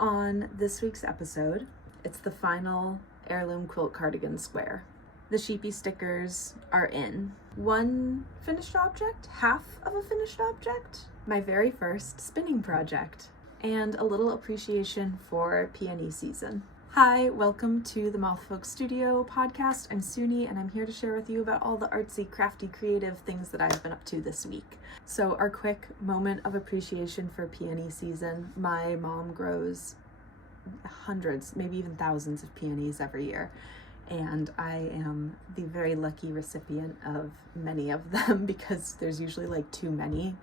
On this week's episode, it's the final Heirloom Quilt Cardigan square. The sheepy stickers are in. One finished object, half of a finished object, my very first spinning project, and a little appreciation for peony season. Hi, welcome to the Moth Folk Studio podcast. I'm Suni, and I'm here to share with you about all the artsy, crafty, creative things that I've been up to this week. So our quick moment of appreciation for peony season. My mom grows hundreds, maybe even thousands of peonies every year, and I am the very lucky recipient of many of them because there's usually like too many.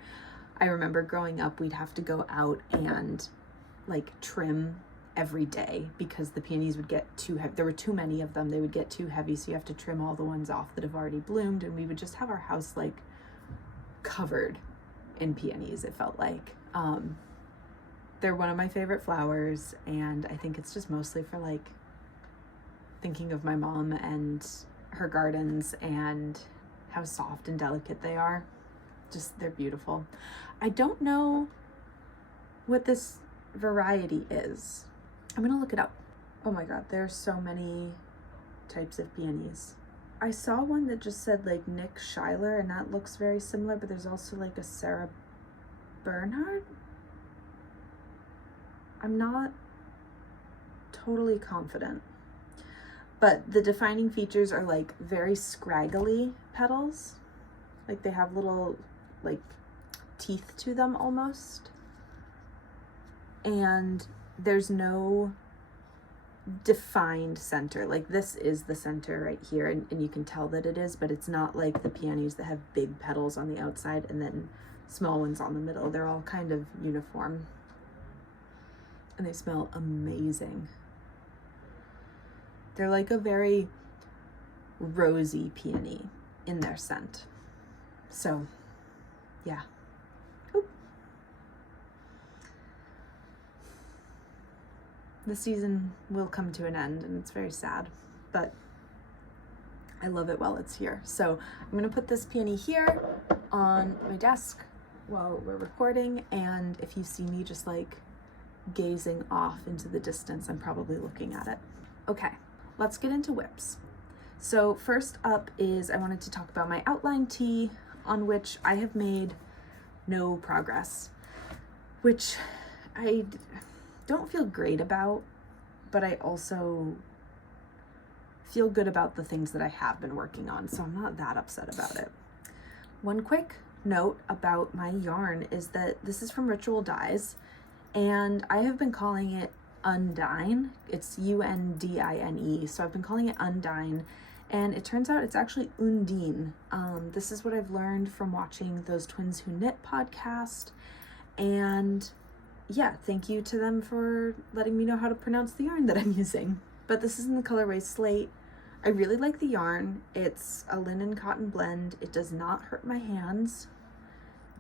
I remember growing up, we'd have to go out and like trim every day because the peonies would get too heavy. There were too many of them. They would get too heavy, so you have to trim all the ones off that have already bloomed, and we would just have our house like covered in peonies, it felt like. They're one of my favorite flowers, and I think it's just mostly for like thinking of my mom and her gardens and how soft and delicate they are. Just, they're beautiful. I don't know what this variety is. I'm gonna look it up. Oh my god, there's so many types of peonies. I saw one that just said like Nick Schuyler, and that looks very similar, but there's also like a Sarah Bernhardt. I'm not totally confident, but the defining features are like very scraggly petals. Like they have little like teeth to them almost. And there's no defined center. Like this is the center right here, and you can tell that it is, but it's not like the peonies that have big petals on the outside and then small ones on the middle. They're all kind of uniform. And they smell amazing. They're like a very rosy peony in their scent. So, yeah. Oop. The season will come to an end, and it's very sad, but I love it while it's here. So I'm gonna put this peony here on my desk while we're recording, and if you see me just like gazing off into the distance, I'm probably looking at it. Okay, let's get into whips. So first up is I wanted to talk about my outline tee, on which I have made no progress, which I don't feel great about, but I also feel good about the things that I have been working on, so I'm not that upset about it. One quick note about my yarn is that this is from Ritual Dyes, and I have been calling it Undine. It's Undine, so I've been calling it Undine, and it turns out it's actually Undine. This is what I've learned from watching those Twins Who Knit podcast, and yeah, thank you to them for letting me know how to pronounce the yarn that I'm using. But this is in the colorway Slate. I really like the yarn. It's a linen cotton blend. It does not hurt my hands.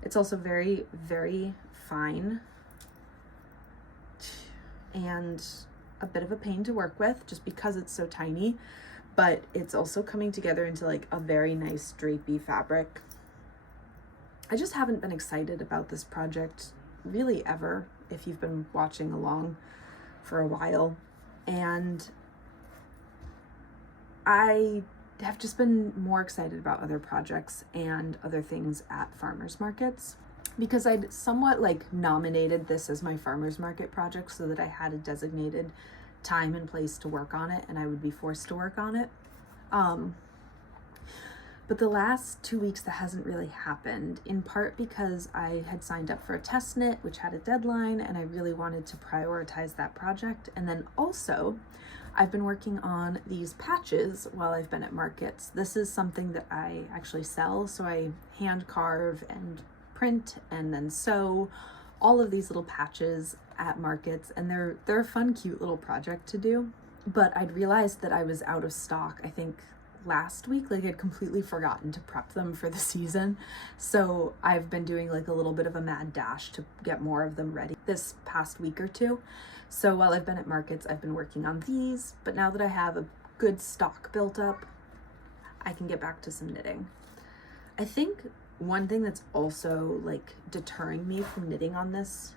It's also very, very fine and a bit of a pain to work with just because it's so tiny, but it's also coming together into like a very nice drapey fabric. I just haven't been excited about this project really ever, if you've been watching along for a while, and I have just been more excited about other projects and other things at farmers markets, because I'd somewhat like nominated this as my farmers market project so that I had a designated time and place to work on it, and I would be forced to work on it. But the last 2 weeks that hasn't really happened, in part because I had signed up for a test knit, which had a deadline, and I really wanted to prioritize that project. And then also, I've been working on these patches while I've been at markets. This is something that I actually sell, so I hand carve and print and then sew all of these little patches at markets, and they're a fun, cute little project to do. But I'd realized that I was out of stock, I think last week. Like I'd completely forgotten to prep them for the season, so I've been doing like a little bit of a mad dash to get more of them ready this past week or two. So while I've been at markets, I've been working on these, but now that I have a good stock built up, I can get back to some knitting. I think one thing that's also like deterring me from knitting on this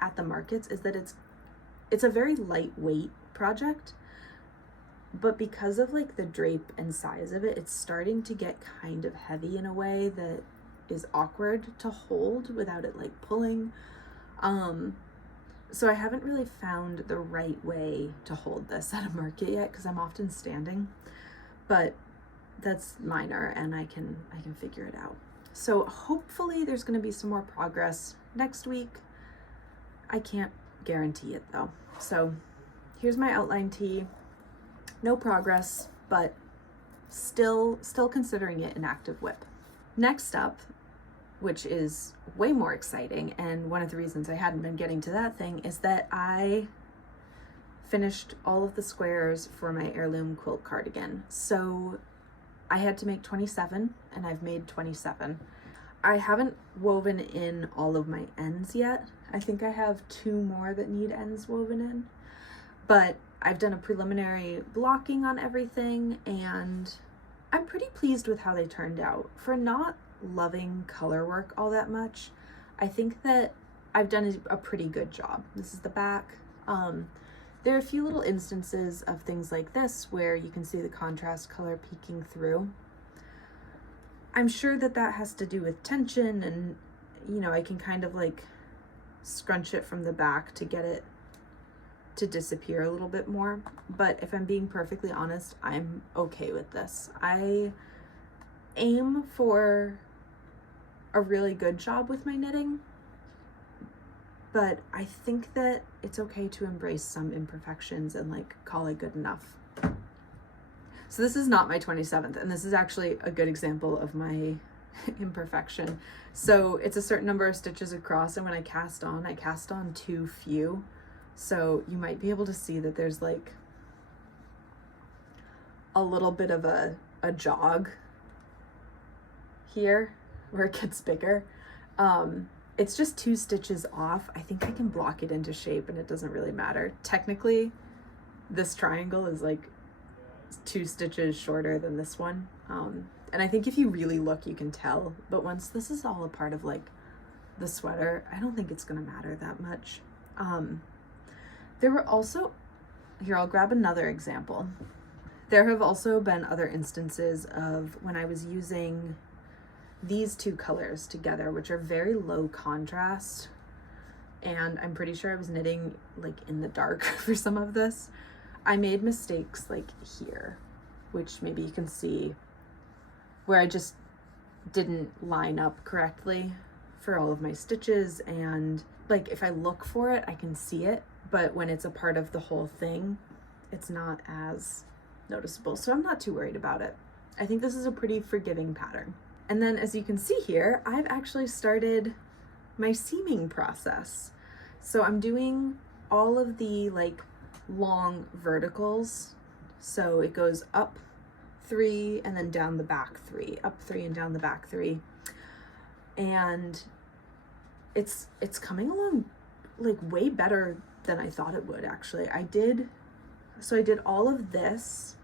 at the markets is that it's a very lightweight project, but because of like the drape and size of it, it's starting to get kind of heavy in a way that is awkward to hold without it like pulling. So I haven't really found the right way to hold this at a market yet, because I'm often standing, but that's minor and I can figure it out. So hopefully there's going to be some more progress next week. I can't guarantee it though. So here's my outline tee. No progress, but still considering it an active whip. Next up, which is way more exciting, and one of the reasons I hadn't been getting to that thing, is that I finished all of the squares for my Heirloom Quilt Cardigan. So I had to make 27, and I've made 27. I haven't woven in all of my ends yet. I think I have 2 more that need ends woven in, but I've done a preliminary blocking on everything, and I'm pretty pleased with how they turned out. For not loving color work all that much, I think that I've done a pretty good job. This is the back. There are a few little instances of things like this where you can see the contrast color peeking through. I'm sure that has to do with tension, and you know, I can kind of like scrunch it from the back to get it to disappear a little bit more. But if I'm being perfectly honest, I'm okay with this. I aim for a really good job with my knitting, but I think that it's okay to embrace some imperfections and like call it good enough. So this is not my 27th, and this is actually a good example of my imperfection. So it's a certain number of stitches across, and when I cast on too few. So you might be able to see that there's like a little bit of a jog here where it gets bigger. It's just 2 stitches off. I think I can block it into shape and it doesn't really matter. Technically, this triangle is like 2 stitches shorter than this one. And I think if you really look, you can tell. But once this is all a part of like the sweater, I don't think it's gonna matter that much. There were also, here I'll grab another example. There have also been other instances of when I was using these 2 colors together, which are very low contrast, and I'm pretty sure I was knitting like in the dark for some of this. I made mistakes like here, which maybe you can see, where I just didn't line up correctly for all of my stitches, and like if I look for it, I can see it, but when it's a part of the whole thing, it's not as noticeable. So I'm not too worried about it. I think this is a pretty forgiving pattern. And then as you can see here, I've actually started my seaming process. So I'm doing all of the like long verticals. So it goes up 3 and then down the back 3, up 3 and down the back 3. And it's coming along like way better than I thought it would, actually. I did all of this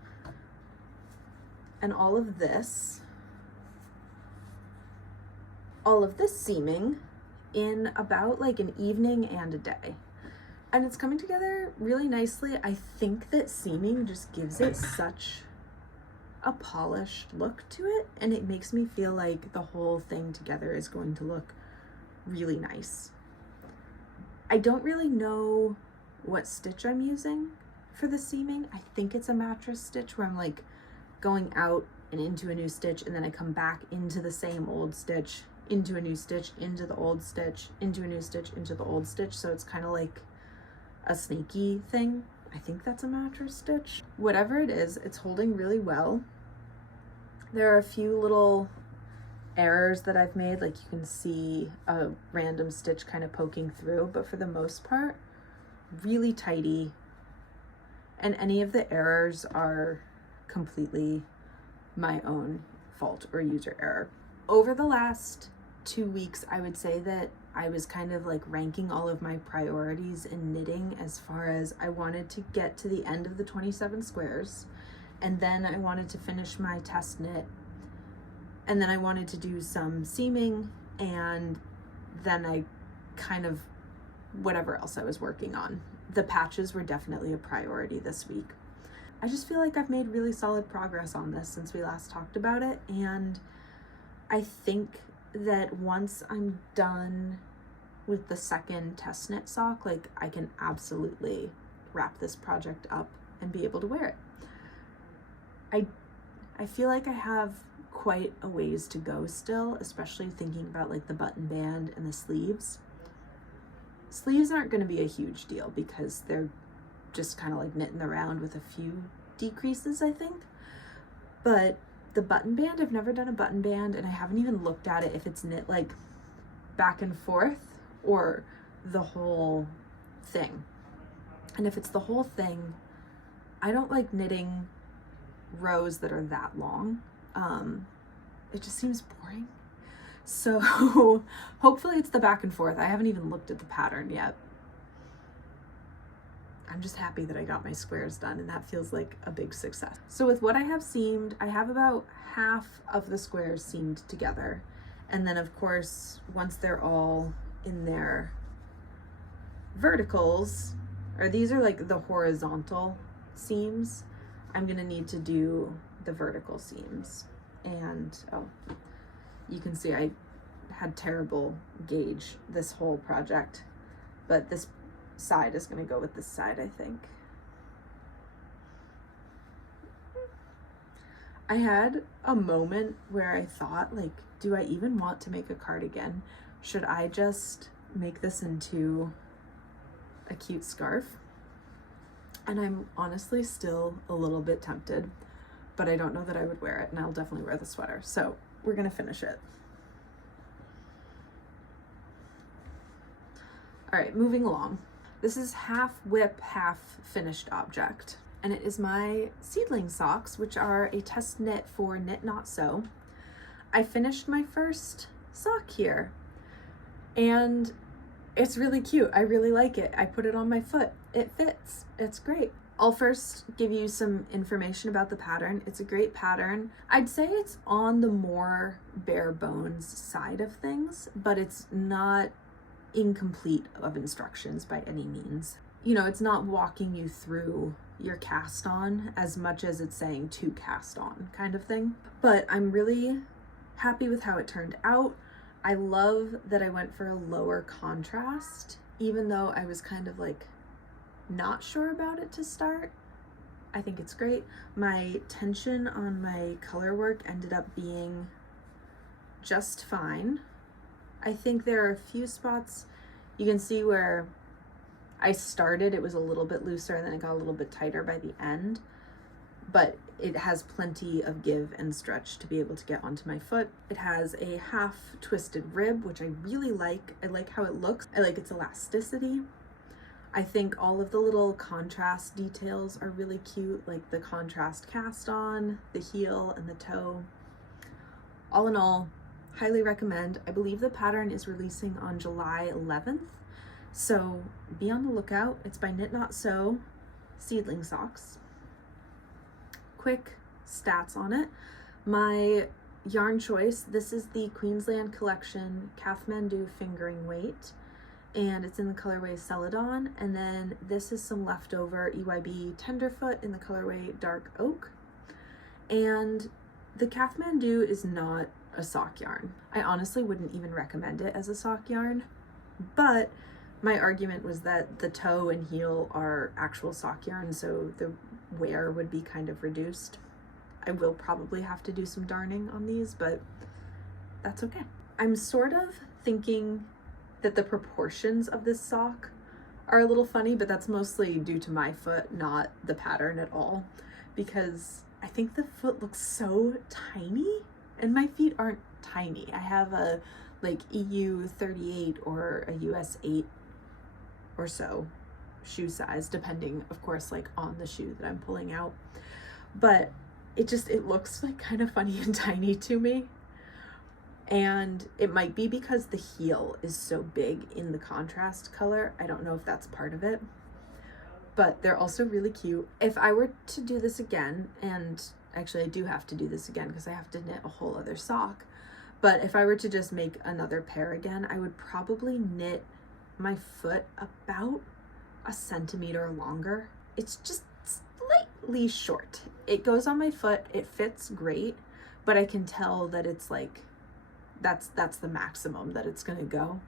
and all of this seaming in about like an evening and a day. And it's coming together really nicely. I think that seaming just gives it such a polished look to it, and it makes me feel like the whole thing together is going to look really nice. I don't really know what stitch I'm using for the seaming. I think it's a mattress stitch where I'm like going out and into a new stitch, and then I come back into the same old stitch, into a new stitch, into the old stitch, into a new stitch, into the old stitch. So it's kind of like a snaky thing. I think that's a mattress stitch. Whatever it is, it's holding really well. There are a few little errors that I've made, like you can see a random stitch kind of poking through, but for the most part, really tidy. And any of the errors are completely my own fault or user error. Over the last 2 weeks, I would say that I was kind of like ranking all of my priorities in knitting as far as I wanted to get to the end of the 27 squares, and then I wanted to finish my test knit, and then I wanted to do some seaming, and then I kind of whatever else I was working on. the patches were definitely a priority this week. I just feel like I've made really solid progress on this since we last talked about it, and I think that once I'm done with the second test knit sock, like I can absolutely wrap this project up and be able to wear it. I feel like I have quite a ways to go still, especially thinking about like the button band and the sleeves. Sleeves aren't going to be a huge deal because they're just kind of like knitting around with a few decreases, I think. But the button band, I've never done a button band, and I haven't even looked at it if it's knit like back and forth or the whole thing. And if it's the whole thing, I don't like knitting rows that are that long. It just seems boring. So hopefully it's the back and forth. I haven't even looked at the pattern yet. I'm just happy that I got my squares done, and that feels like a big success. So with what I have seamed, I have about half of the squares seamed together. And then of course, once they're all in their verticals, or these are like the horizontal seams, I'm gonna need to do the vertical seams. And oh, you can see I had terrible gauge this whole project, but this side is going to go with this side, I think. I had a moment where I thought, like, do I even want to make a cardigan? Should I just make this into a cute scarf? And I'm honestly still a little bit tempted, but I don't know that I would wear it, and I'll definitely wear the sweater. So we're gonna finish it. All right, moving along. This is half whip, half finished object, and it is my Seedling Socks, which are a test knit for Knit.Knot.Sew. I finished my first sock here, and it's really cute. I really like it. I put it on my foot. It fits. It's great. I'll first give you some information about the pattern. It's a great pattern. I'd say it's on the more bare bones side of things, but it's not incomplete of instructions by any means. You know, it's not walking you through your cast on as much as it's saying to cast on kind of thing. But I'm really happy with how it turned out. I love that I went for a lower contrast, even though I was kind of like not sure about it to start. I think it's great. My tension on my color work ended up being just fine. I think there are a few spots you can see where I started, it was a little bit looser and then it got a little bit tighter by the end, but it has plenty of give and stretch to be able to get onto my foot. It has a half twisted rib, which I really like. I like how it looks. I like its elasticity. I think all of the little contrast details are really cute, like the contrast cast on, the heel, and the toe. All in all, highly recommend. I believe the pattern is releasing on July 11th, so be on the lookout. It's by Knit.Knot.Sew, Seedling Socks. Quick stats on it. My yarn choice, this is the Queensland collection Kathmandu fingering weight, and it's in the colorway Celadon, and then this is some leftover EYB Tenderfoot in the colorway Dark Oak. And the Kathmandu is not a sock yarn. I honestly wouldn't even recommend it as a sock yarn, but my argument was that the toe and heel are actual sock yarn, so the wear would be kind of reduced. I will probably have to do some darning on these, but that's okay. I'm sort of thinking that the proportions of this sock are a little funny, but that's mostly due to my foot, not the pattern at all, because I think the foot looks so tiny, and my feet aren't tiny. I have a like EU 38 or a US 8 or so shoe size, depending of course like on the shoe that I'm pulling out, but it looks like kind of funny and tiny to me. And it might be because the heel is so big in the contrast color. I don't know if that's part of it, but they're also really cute. If I were to do this again, and actually I do have to do this again because I have to knit a whole other sock, but if I were to just make another pair again, I would probably knit my foot about a centimeter longer. It's just slightly short. It goes on my foot, it fits great, but I can tell that it's like, that's the maximum that it's gonna go.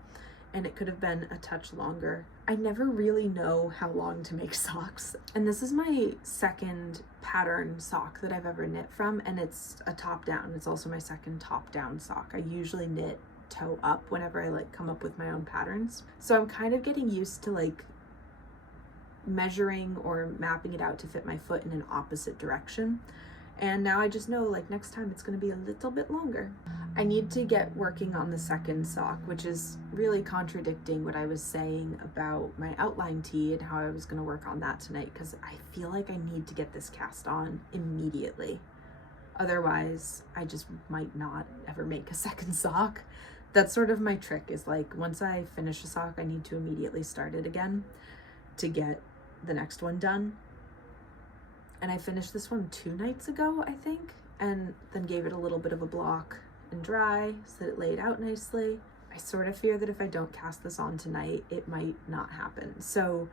And it could have been a touch longer. I never really know how long to make socks. And this is my second pattern sock that I've ever knit from, and it's a top down. It's also my second top down sock. I usually knit toe up whenever I like come up with my own patterns. So I'm kind of getting used to like measuring or mapping it out to fit my foot in an opposite direction. And now I just know like next time it's going to be a little bit longer. I need to get working on the second sock, which is really contradicting what I was saying about my outline tee and how I was going to work on that tonight, because I feel like I need to get this cast on immediately. Otherwise, I just might not ever make a second sock. That's sort of my trick, is like once I finish a sock, I need to immediately start it again to get the next one done. And I finished this one 2 nights ago, I think, and then gave it a little bit of a block and dry so that it laid out nicely. I sort of fear that if I don't cast this on tonight, it might not happen. So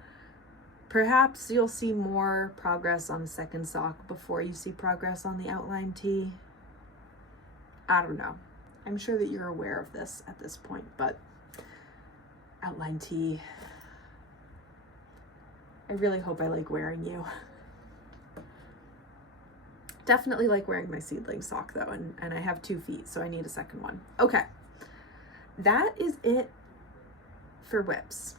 perhaps you'll see more progress on the second sock before you see progress on the outline tee. I don't know. I'm sure that you're aware of this at this point, but outline tee, I really hope I like wearing you. Definitely like wearing my seedling sock though, and I have 2 feet, so I need a second one. Okay, that is it for whips.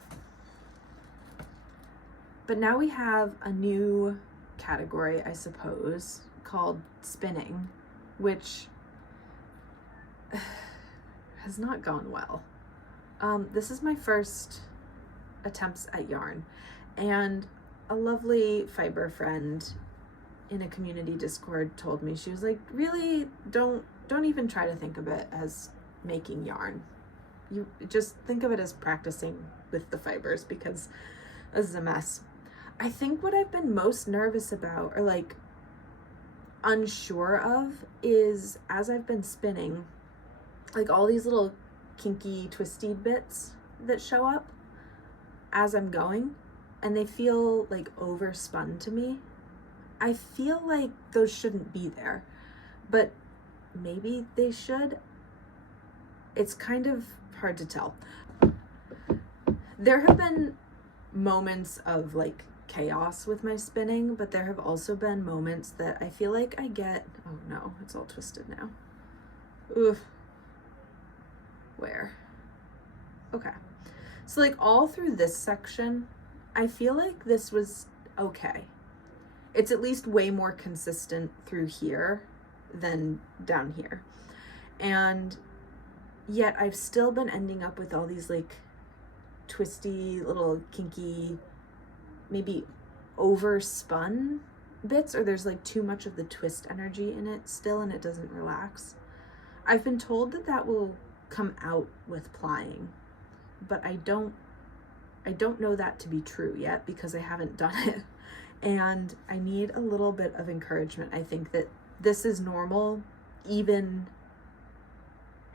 But now we have a new category, I suppose, called spinning, which has not gone well. This is my first attempts at yarn, and a lovely fiber friend in a community Discord told me, she was like, really don't even try to think of it as making yarn. You just think of it as practicing with the fibers, because this is a mess. I think what I've been most nervous about, or like unsure of, is as I've been spinning, like all these little kinky twisty bits that show up as I'm going, and they feel like overspun to me. I feel like those shouldn't be there, but maybe they should. It's kind of hard to tell. There have been moments of like chaos with my spinning, but there have also been moments that I feel like I get, oh no, it's all twisted now. Oof. Where? Okay. So like all through this section, I feel like this was okay. It's at least way more consistent through here than down here. And yet I've still been ending up with all these like twisty little kinky, maybe overspun bits, or there's like too much of the twist energy in it still and it doesn't relax. I've been told that that will come out with plying, but I don't know that to be true yet because I haven't done it. And I need a little bit of encouragement. I think that this is normal even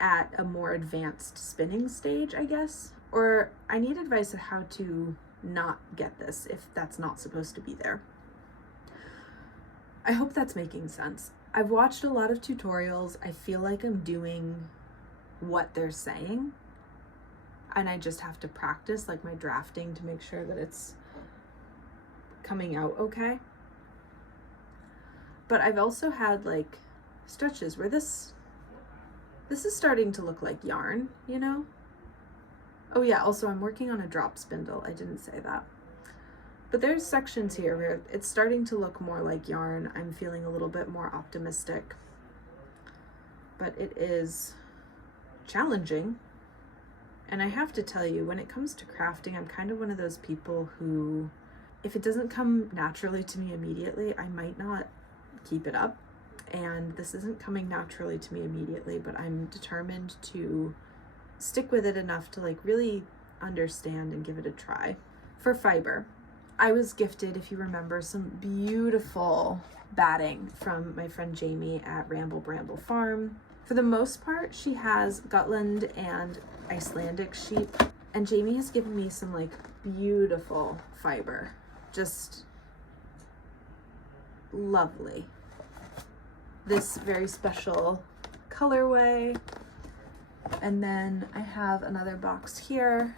at a more advanced spinning stage, I guess. Or I need advice on how to not get this if that's not supposed to be there. I hope that's making sense. I've watched a lot of tutorials. I feel like I'm doing what they're saying, and I just have to practice like my drafting to make sure that it's coming out okay. But I've also had like stretches where this is starting to look like yarn, you know? Oh yeah, also I'm working on a drop spindle. I didn't say that. But there's sections here where it's starting to look more like yarn. I'm feeling a little bit more optimistic. But it is challenging. And I have to tell you, when it comes to crafting, I'm kind of one of those people who, if it doesn't come naturally to me immediately, I might not keep it up. And this isn't coming naturally to me immediately, but I'm determined to stick with it enough to like really understand and give it a try. For fiber, I was gifted, if you remember, some beautiful batting from my friend Jamie at Ramble Bramble Farm. For the most part, she has Gotland and Icelandic sheep. And Jamie has given me some like beautiful fiber, just lovely. This very special colorway. And then I have another box here.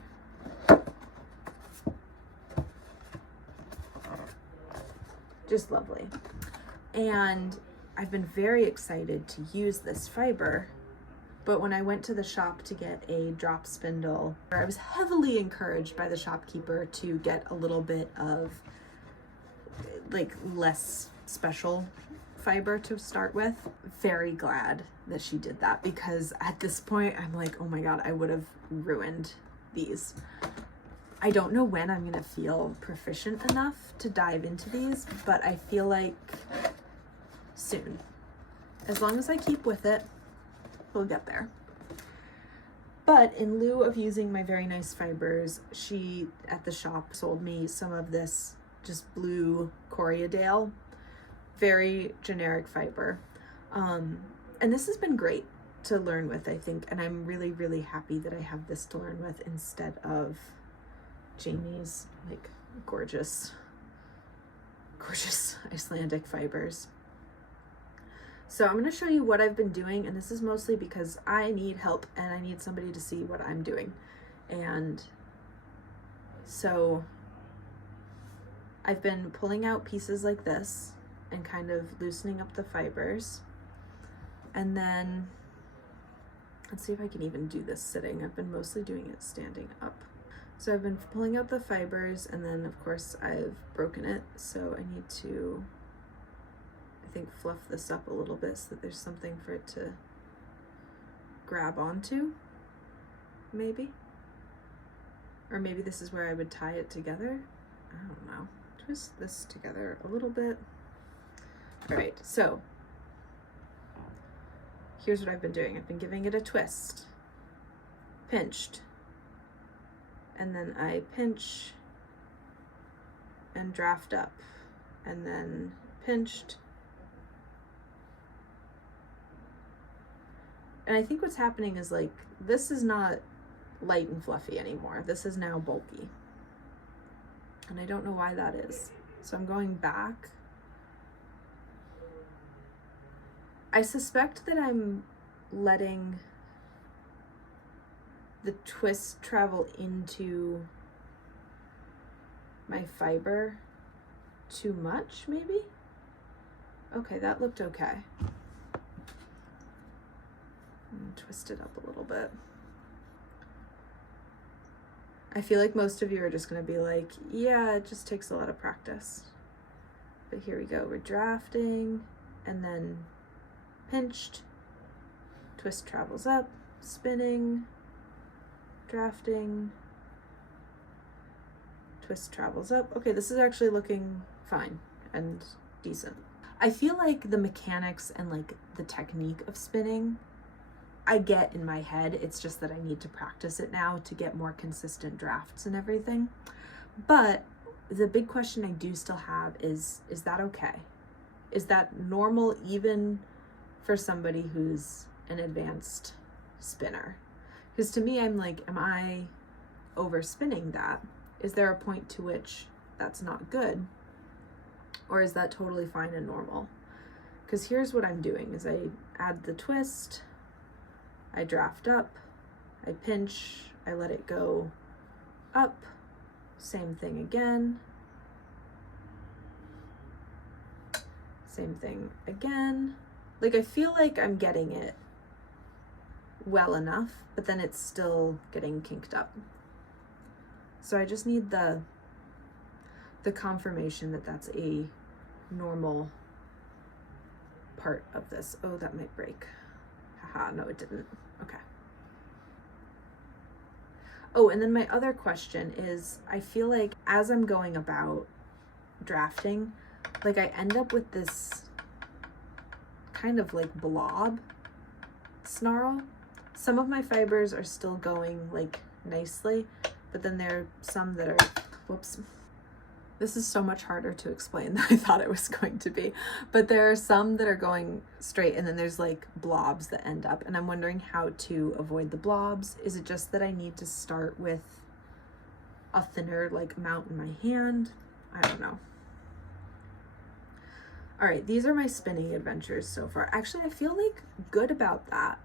Just lovely. And I've been very excited to use this fiber, but when I went to the shop to get a drop spindle, I was heavily encouraged by the shopkeeper to get a little bit of like less special fiber to start with. Very glad that she did that, because at this point I'm like, oh my god, I would have ruined these. I don't know when I'm gonna feel proficient enough to dive into these, but I feel like soon. As long as I keep with it, we'll get there. But in lieu of using my very nice fibers, she at the shop sold me some of this just blue Coriadale, very generic fiber. And this has been great to learn with, I think, and I'm really, really happy that I have this to learn with instead of Jamie's like gorgeous Icelandic fibers. So I'm going to show you what I've been doing, and this is mostly because I need help and I need somebody to see what I'm doing. And so I've been pulling out pieces like this and kind of loosening up the fibers. And then let's see if I can even do this sitting. I've been mostly doing it standing up. So I've been pulling out the fibers, and then of course I've broken it, so I need to, I think, fluff this up a little bit so that there's something for it to grab onto, maybe. Or maybe this is where I would tie it together. I don't know. Twist this together a little bit. All right, so here's what I've been doing. I've been giving it a twist, pinched, and then I pinch and draft up, and then pinched. And I think what's happening is like, this is not light and fluffy anymore. This is now bulky. And I don't know why that is. So I'm going back. I suspect that I'm letting the twist travel into my fiber too much, maybe? Okay, that looked okay. Twist it up a little bit. I feel like most of you are just going to be like, yeah, it just takes a lot of practice. But here we go. We're drafting and then pinched. Twist travels up, spinning, drafting, twist travels up. Okay, this is actually looking fine and decent. I feel like the mechanics and like the technique of spinning I get in my head. It's just that I need to practice it now to get more consistent drafts and everything. But the big question I do still have is that okay? Is that normal even for somebody who's an advanced spinner? Because to me, I'm like, am I overspinning that? Is there a point to which that's not good? Or is that totally fine and normal? Because here's what I'm doing is I add the twist, I draft up, I pinch, I let it go up, same thing again, same thing again. Like, I feel like I'm getting it well enough, but then it's still getting kinked up. So I just need the confirmation that that's a normal part of this. Oh, that might break. Haha, no, it didn't. Okay. Oh, and then my other question is, I feel like as I'm going about drafting, like I end up with this kind of like blob snarl. Some of my fibers are still going like nicely, but then there are some that are, whoops. This is so much harder to explain than I thought it was going to be. But there are some that are going straight, and then there's like blobs that end up, and I'm wondering how to avoid the blobs. Is it just that I need to start with a thinner like amount in my hand. I don't know. All right, these are my spinning adventures so far. Actually, I feel like good about that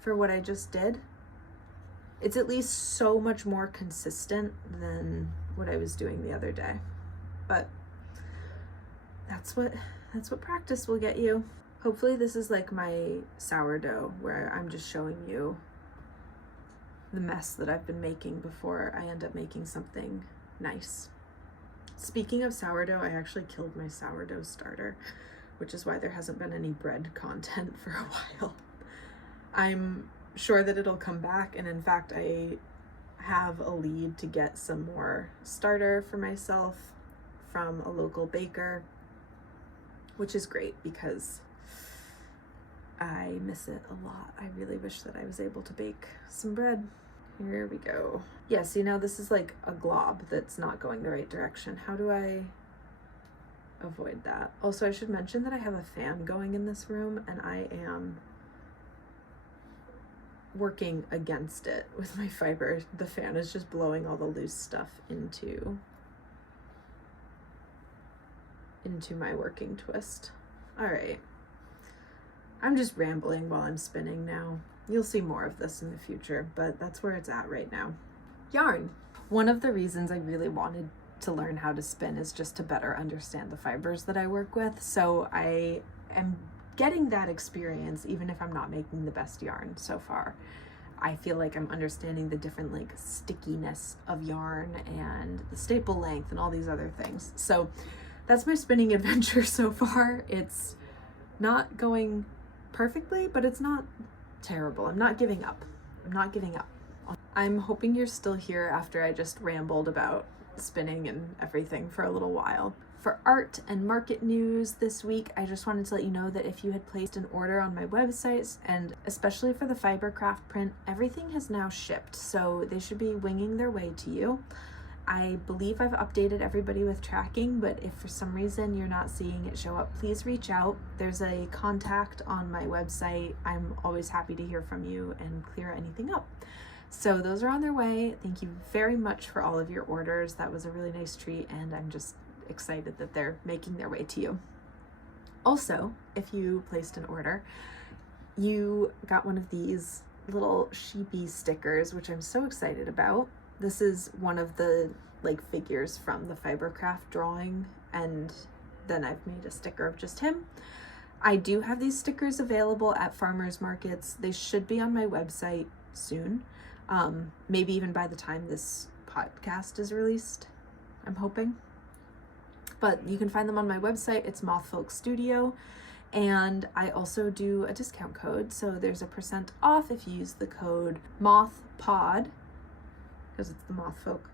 for what I just did. It's at least so much more consistent than what I was doing the other day. But that's what practice will get you. Hopefully this is like my sourdough where I'm just showing you the mess that I've been making before I end up making something nice. Speaking of sourdough, I actually killed my sourdough starter, which is why there hasn't been any bread content for a while. I'm sure that it'll come back, and in fact, I have a lead to get some more starter for myself from a local baker, which is great because I miss it a lot. I really wish that I was able to bake some bread. Here we go. Yes, you know, this is like a glob that's not going the right direction. How do I avoid that? Also, I should mention that I have a fan going in this room and I am working against it with my fiber. The fan is just blowing all the loose stuff into my working twist. All right. I'm just rambling while I'm spinning now. You'll see more of this in the future, but that's where it's at right now. Yarn. One of the reasons I really wanted to learn how to spin is just to better understand the fibers that I work with. So I am getting that experience even if I'm not making the best yarn so far. I feel like I'm understanding the different like stickiness of yarn and the staple length and all these other things. So that's my spinning adventure so far. It's not going perfectly, but it's not terrible. I'm not giving up. I'm hoping you're still here after I just rambled about spinning and everything for a little while. For art and market news this week, I just wanted to let you know that if you had placed an order on my websites, and especially for the Fibercraft print, everything has now shipped, so they should be winging their way to you. I believe I've updated everybody with tracking, but if for some reason you're not seeing it show up, please reach out. There's a contact on my website. I'm always happy to hear from you and clear anything up. So those are on their way. Thank you very much for all of your orders. That was a really nice treat, and I'm just excited that they're making their way to you. Also, if you placed an order, you got one of these little sheepy stickers, which I'm so excited about. This is one of the like figures from the Fibercraft drawing, and then I've made a sticker of just him. I do have these stickers available at farmers markets. They should be on my website soon. Maybe even by the time this podcast is released, I'm hoping. But you can find them on my website. It's Moth Folk Studio. And I also do a discount code. So there's a % off if you use the code MOTHPOD, because it's the Moth Folk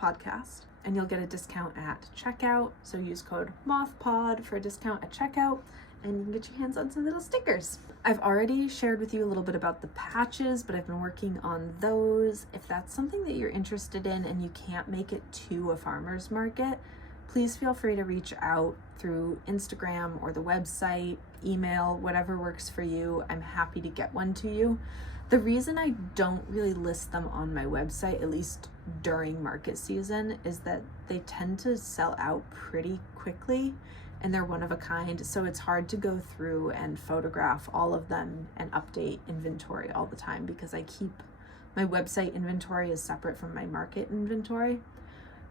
podcast, and you'll get a discount at checkout. So use code MOTHPOD for a discount at checkout, and you can get your hands on some little stickers. I've already shared with you a little bit about the patches, but I've been working on those. If that's something that you're interested in and you can't make it to a farmer's market, please feel free to reach out through Instagram or the website, email, whatever works for you. I'm happy to get one to you. The reason I don't really list them on my website, at least during market season, is that they tend to sell out pretty quickly and they're one of a kind. So it's hard to go through and photograph all of them and update inventory all the time because I keep my website inventory is separate from my market inventory.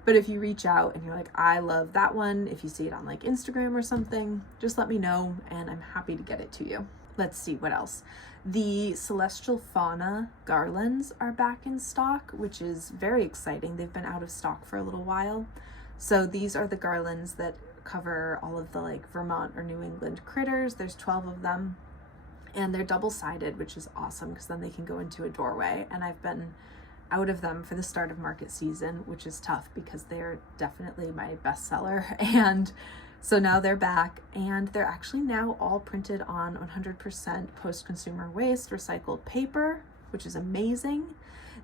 But if you reach out and you're like, I love that one, if you see it on like Instagram or something, just let me know and I'm happy to get it to you. Let's see what else. The Celestial Fauna garlands are back in stock, which is very exciting. They've been out of stock for a little while. So these are the garlands that cover all of the like Vermont or New England critters. There's 12 of them and they're double-sided, which is awesome because then they can go into a doorway. And I've been out of them for the start of market season, which is tough because they're definitely my bestseller. And so now they're back, and they're actually now all printed on 100% post-consumer waste recycled paper, which is amazing.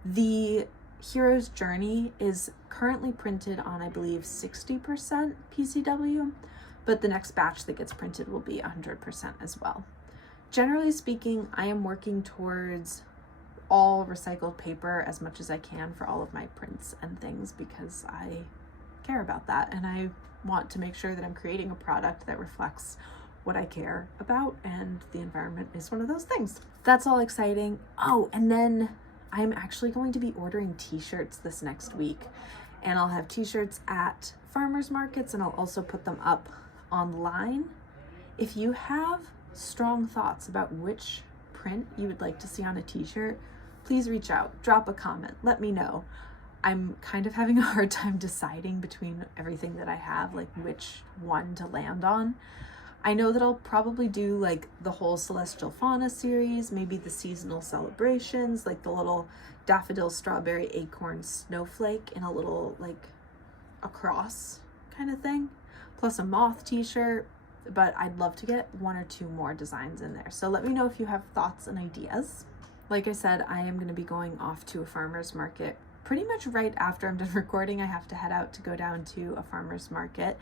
The Hero's Journey is currently printed on, I believe, 60% PCW, but the next batch that gets printed will be 100% as well. Generally speaking, I am working towards all recycled paper as much as I can for all of my prints and things, because I care about that and I want to make sure that I'm creating a product that reflects what I care about, and the environment is one of those things. That's all exciting. Oh, and then I'm actually going to be ordering t-shirts this next week, and I'll have t-shirts at farmers markets, and I'll also put them up online. If you have strong thoughts about which print you would like to see on a t-shirt, please reach out, drop a comment, let me know. I'm kind of having a hard time deciding between everything that I have, like which one to land on. I know that I'll probably do like the whole Celestial Fauna series, maybe the seasonal celebrations, like the little daffodil, strawberry, acorn, snowflake in a little like a cross kind of thing, plus a moth t-shirt, but I'd love to get 1 or 2 more designs in there. So let me know if you have thoughts and ideas. Like I said, I am going to be going off to a farmer's market pretty much right after I'm done recording. I have to head out to go down to a farmer's market,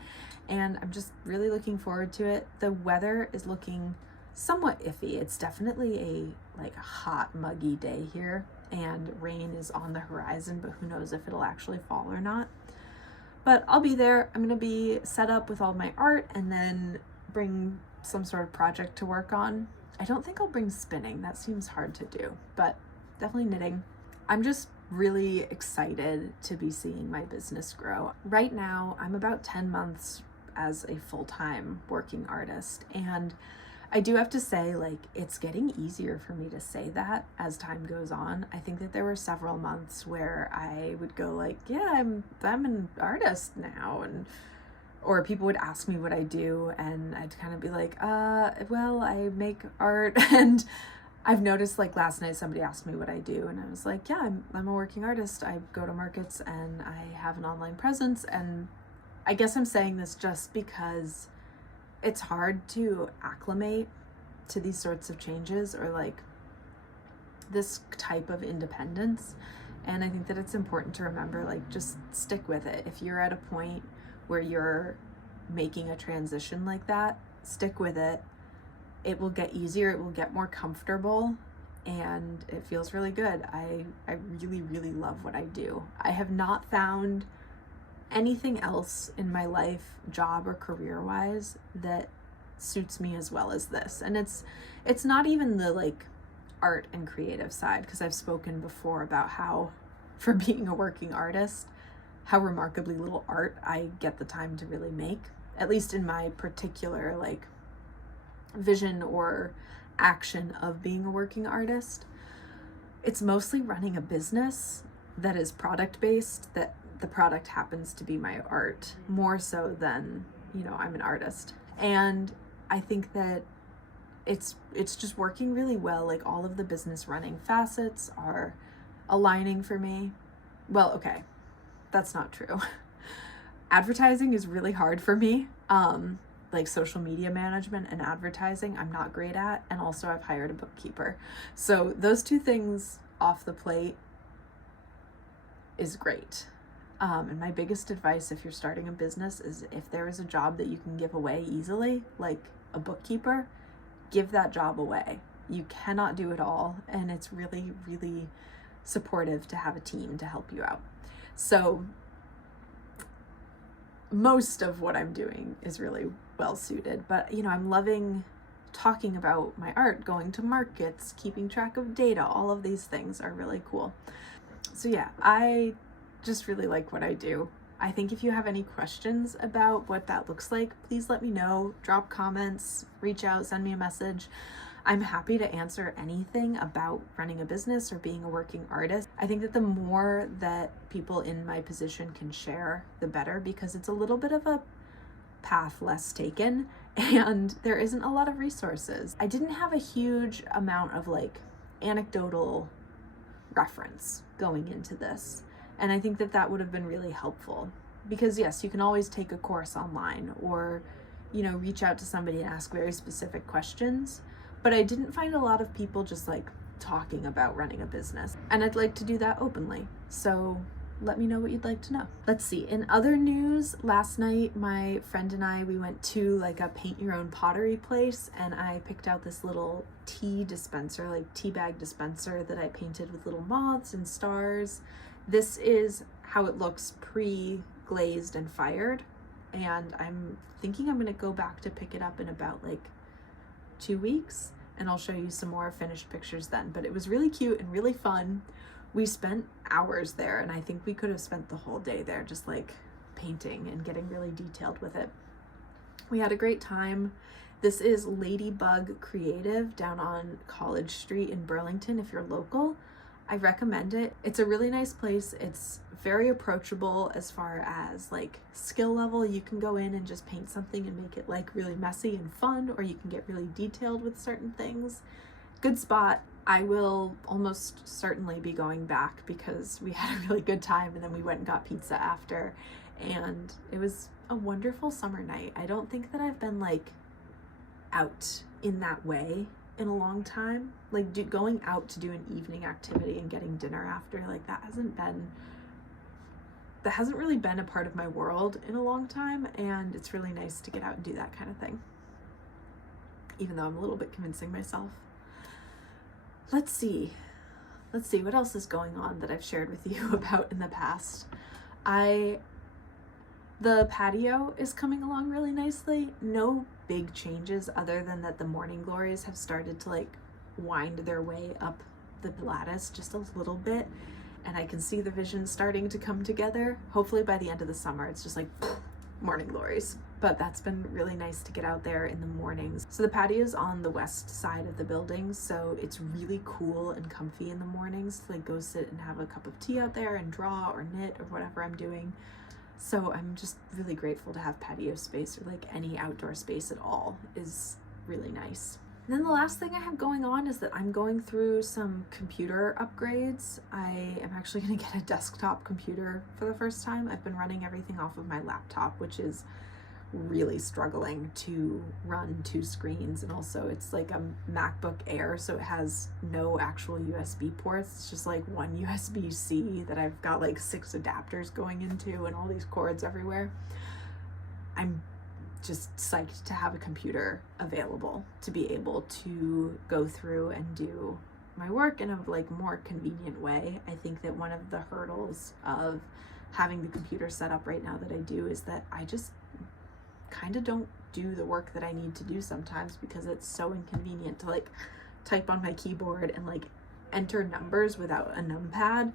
and I'm just really looking forward to it. The weather is looking somewhat iffy. It's definitely a hot, muggy day here, and rain is on the horizon, but who knows if it'll actually fall or not. But I'll be there. I'm gonna be set up with all my art and then bring some sort of project to work on. I don't think I'll bring spinning. That seems hard to do, but definitely knitting. I'm just really excited to be seeing my business grow. Right now, I'm about 10 months as a full-time working artist, and I do have to say, like, it's getting easier for me to say that as time goes on. I think that there were several months where I would go like, yeah, I'm an artist now, or people would ask me what I do, and I'd kind of be like, well, I make art. And I've noticed, like, last night somebody asked me what I do, and I was like, yeah, I'm a working artist. I go to markets and I have an online presence. And I guess I'm saying this just because it's hard to acclimate to these sorts of changes, or like this type of independence. And I think that it's important to remember, like, just stick with it. If you're at a point where you're making a transition like that, stick with it. It will get easier, it will get more comfortable, and it feels really good. I really, really love what I do. I have not found anything else in my life, job or career-wise, that suits me as well as this. And it's not even the like art and creative side, because I've spoken before about how, for being a working artist, how remarkably little art I get the time to really make, at least in my particular like vision or action of being a working artist. It's mostly running a business that is product-based, that the product happens to be my art, more so than, you know, I'm an artist. And I think that it's just working really well. Like, all of the business running facets are aligning for me. Well, okay, that's not true. Advertising is really hard for me. Like social media management and advertising, I'm not great at. And also I've hired a bookkeeper. So those 2 things off the plate is great. And my biggest advice if you're starting a business is, if there is a job that you can give away easily, like a bookkeeper, give that job away. You cannot do it all. And it's really, really supportive to have a team to help you out. So most of what I'm doing is really well suited, but you know, I'm loving talking about my art, going to markets, keeping track of data. All of these things are really cool. So yeah, I just really like what I do. I think if you have any questions about what that looks like, please let me know, drop comments, reach out, send me a message. I'm happy to answer anything about running a business or being a working artist. I think that the more that people in my position can share, the better, because it's a little bit of a path less taken and there isn't a lot of resources. I didn't have a huge amount of like anecdotal reference going into this. And I think that that would have been really helpful, because yes, you can always take a course online or, you know, reach out to somebody and ask very specific questions. But I didn't find a lot of people just like talking about running a business, and I'd like to do that openly. So let me know what you'd like to know. Let's see, in other news, last night my friend and I, we went to like a paint your own pottery place, and I picked out this little tea dispenser, like tea bag dispenser that I painted with little moths and stars. This is how it looks pre-glazed and fired, and I'm thinking I'm gonna go back to pick it up in about like 2 weeks, and I'll show you some more finished pictures then. But it was really cute and really fun. We spent hours there, and I think we could have spent the whole day there just like painting and getting really detailed with it. We had a great time. This is Ladybug Creative down on College Street in Burlington. If you're local, I recommend it. It's a really nice place. It's very approachable as far as like skill level. You can go in and just paint something and make it like really messy and fun, or you can get really detailed with certain things. Good spot. I will almost certainly be going back because we had a really good time, and then we went and got pizza after, and it was a wonderful summer night. I don't think that I've been like out in that way in a long time. Like going out to do an evening activity and getting dinner after, like that hasn't really been a part of my world in a long time, and it's really nice to get out and do that kind of thing, even though I'm a little bit convincing myself. Let's see what else is going on that I've shared with you about in the past. The patio is coming along really nicely. No big changes other than that the morning glories have started to like wind their way up the lattice just a little bit, and I can see the vision starting to come together. Hopefully by the end of the summer it's just like morning glories. But that's been really nice to get out there in the mornings. So the patio is on the west side of the building, so it's really cool and comfy in the mornings to like go sit and have a cup of tea out there and draw or knit or whatever I'm doing. So I'm just really grateful to have patio space, or like any outdoor space at all is really nice. And then the last thing I have going on is that I'm going through some computer upgrades. I am actually going to get a desktop computer for the first time. I've been running everything off of my laptop, which is really struggling to run 2 screens, and also it's like a MacBook Air, so it has no actual USB ports. It's just like one USB-C that I've got like 6 adapters going into and all these cords everywhere. I'm just psyched to have a computer available to be able to go through and do my work in a like more convenient way. I think that one of the hurdles of having the computer set up right now that I do is that I just kind of don't do the work that I need to do sometimes because it's so inconvenient to like type on my keyboard and like enter numbers without a numpad.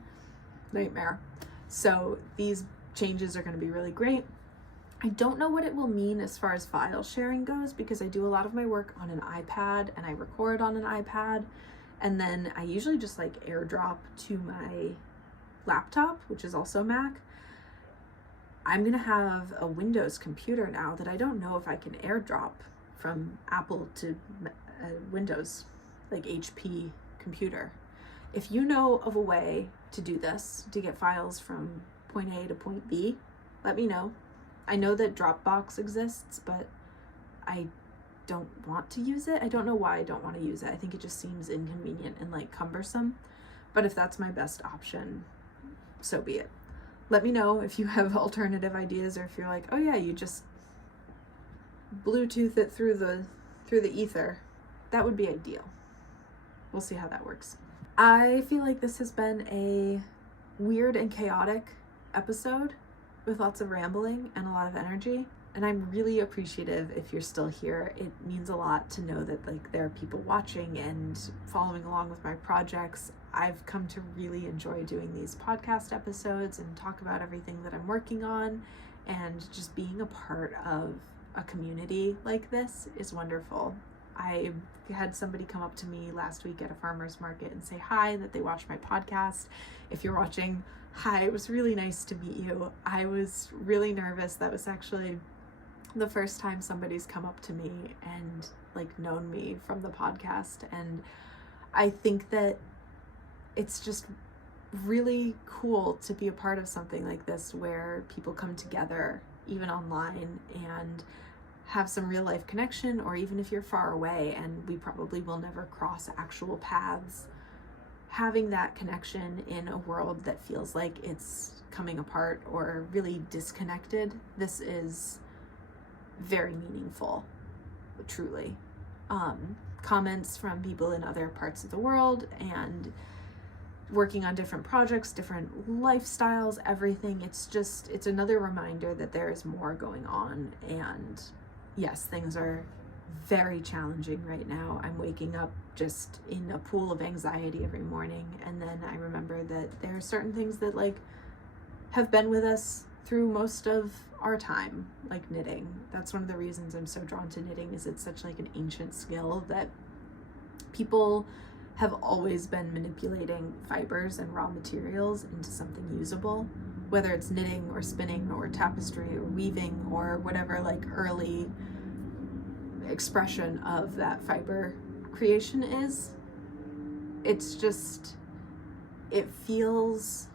Nightmare. So these changes are going to be really great. I don't know what it will mean as far as file sharing goes, because I do a lot of my work on an iPad and I record on an iPad, and then I usually just like airdrop to my laptop, which is also Mac. I'm gonna have a Windows computer now that I don't know if I can airdrop from Apple to Windows, like HP computer. If you know of a way to do this, to get files from point A to point B, let me know. I know that Dropbox exists, but I don't want to use it. I don't know why I don't want to use it. I think it just seems inconvenient and like cumbersome. But if that's my best option, so be it. Let me know if you have alternative ideas, or if you're like, oh yeah, you just Bluetooth it through the ether. That would be ideal. We'll see how that works. I feel like this has been a weird and chaotic episode with lots of rambling and a lot of energy, and I'm really appreciative if you're still here. It means a lot to know that like there are people watching and following along with my projects. I've come to really enjoy doing these podcast episodes and talk about everything that I'm working on, and just being a part of a community like this is wonderful. I had somebody come up to me last week at a farmer's market and say hi, that they watched my podcast. If you're watching, hi, it was really nice to meet you. I was really nervous. That was actually the first time somebody's come up to me and like known me from the podcast, and I think that it's just really cool to be a part of something like this where people come together, even online, and have some real life connection, or even if you're far away and we probably will never cross actual paths, having that connection in a world that feels like it's coming apart or really disconnected, this is very meaningful, truly. Comments from people in other parts of the world and working on different projects, different lifestyles, everything. It's another reminder that there is more going on. And yes, things are very challenging right now. I'm waking up just in a pool of anxiety every morning. And then I remember that there are certain things that like have been with us through most of our time, like knitting. That's one of the reasons I'm so drawn to knitting, is it's such like an ancient skill that people have always been manipulating fibers and raw materials into something usable, whether it's knitting or spinning or tapestry or weaving or whatever like early expression of that fiber creation is. It's just, it feels,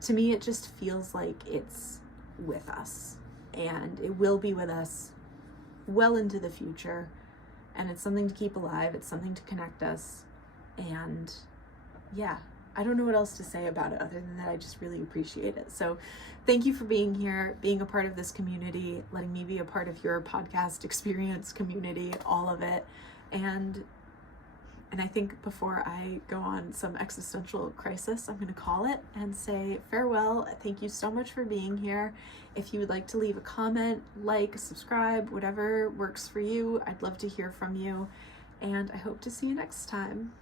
to me, it just feels like it's with us, and it will be with us well into the future. And it's something to keep alive. It's something to connect us. And yeah, I don't know what else to say about it other than that I just really appreciate it. So thank you for being here, being a part of this community, letting me be a part of your podcast experience, community, all of it. And I think before I go on some existential crisis, I'm going to call it and say farewell. Thank you so much for being here. If you would like to leave a comment, like, subscribe, whatever works for you, I'd love to hear from you. And I hope to see you next time.